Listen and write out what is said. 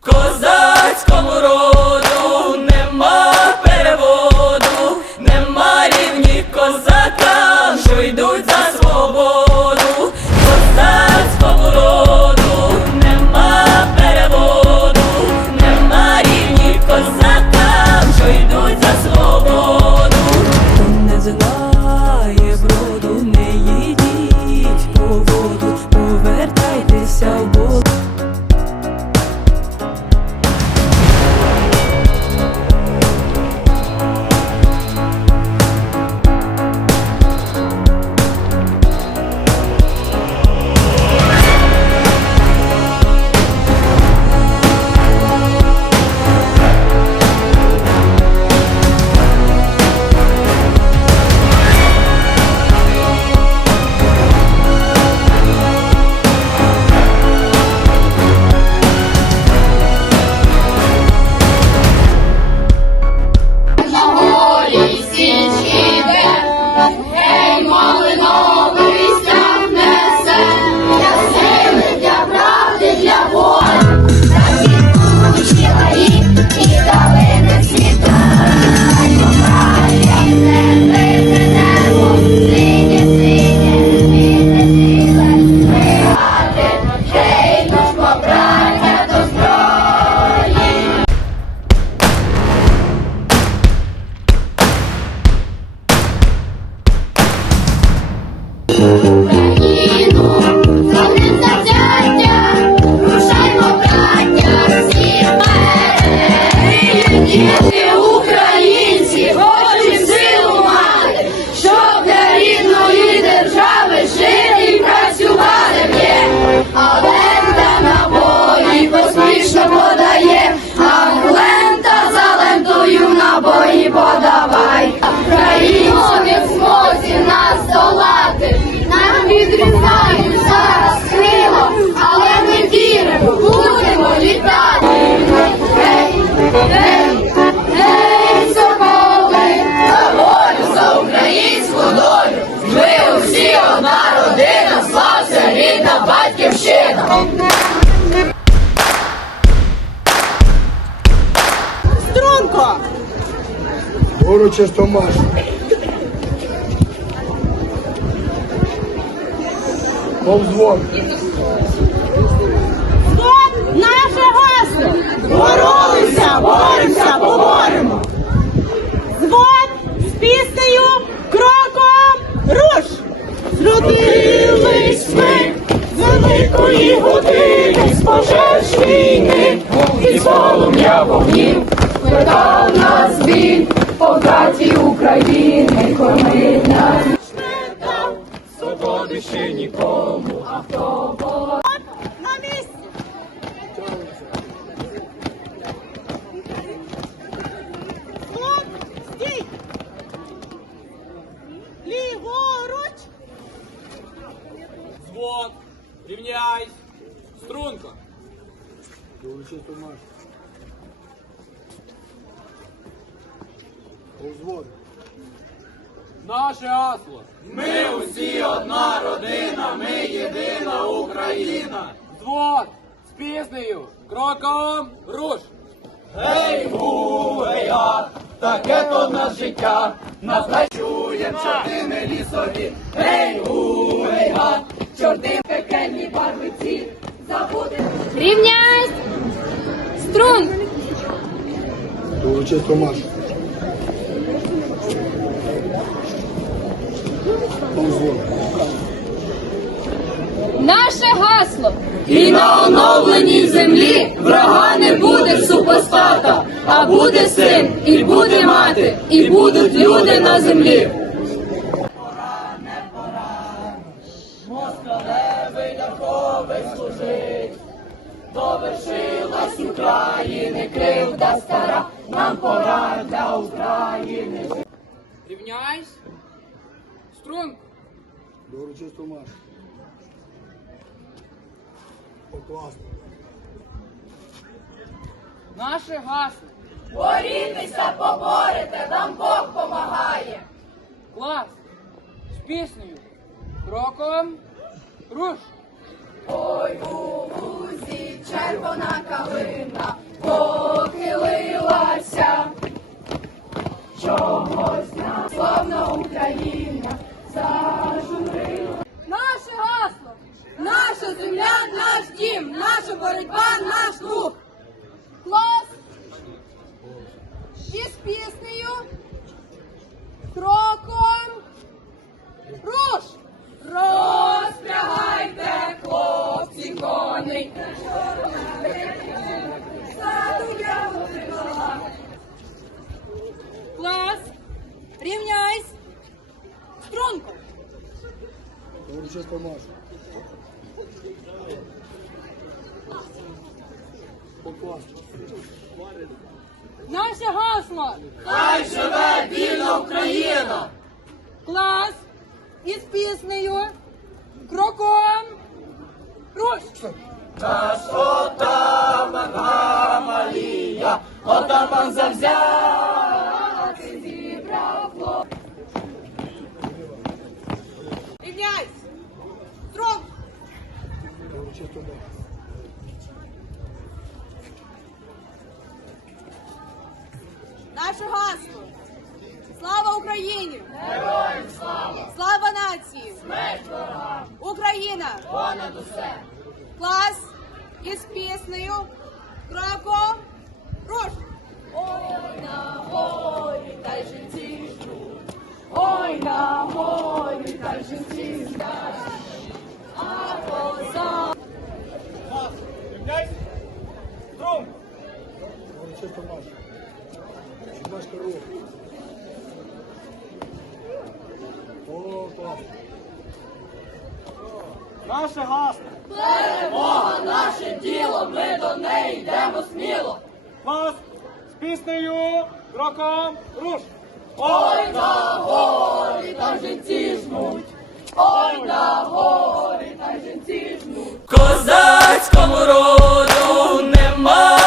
Козацькому Thank you. Урочисто Томаш. Повзвод. От наше гасло! Боролися, боремося, поборемо! Звод з піснею кроком руш! Зродились ми з великої години, з пожеж війни, і з полум'я вогнів, Питав нас він по України, кормить нас. свободи ще нікому, а хто Наше гасло. Ми усі одна родина, ми єдина Україна. Звод, з піснею, кроком руш. Гей, гу, гей, га, таке то наше життя, нас нащуєм чортини лісові. Гей, гу, гей, га, чорти пекельні барвиці, забути. Рівняйсь! Струн! Томаш. Повзвод. Наше гасло! І на оновленій землі врага не буде супостата, а буде син, і буде мати, і будуть люди на землі. Москалевий ляховий служить, довершилась України кривда стара, нам пора для України. Рівняйсь, струнко. Урочисто Томаш. Покласно. Наше гасло. Борітеся, поборете, нам Бог помагає. Клас. З піснею. Кроком. Руш. Ой, у лузі червона наш дух. Клас. Із піснею. Кроком. Руш. Розпрягайте, хлопці, коней. Клас. Рівняйсь. Струнко. Товаришество Маша. Покласти. Наше гасло. Хай живе вільна Україна! Клас. Із піснею. Кроком. Руш. Наш отаман Гамалія, отаман завзятий Наше гасло. Слава Україні! Героям слава! Слава нації! Смерть ворогам! Україна! Понад усе! Клас із піснею кроком руш! Ой на Чумашка рух. Наше гасло. перемога наше діло, ми до неї йдемо сміло. Клас з піснею кроком руш. Ой на горі, та жінці жмуть. Ой на горі, та жінці жмуть. Козацькому роду нема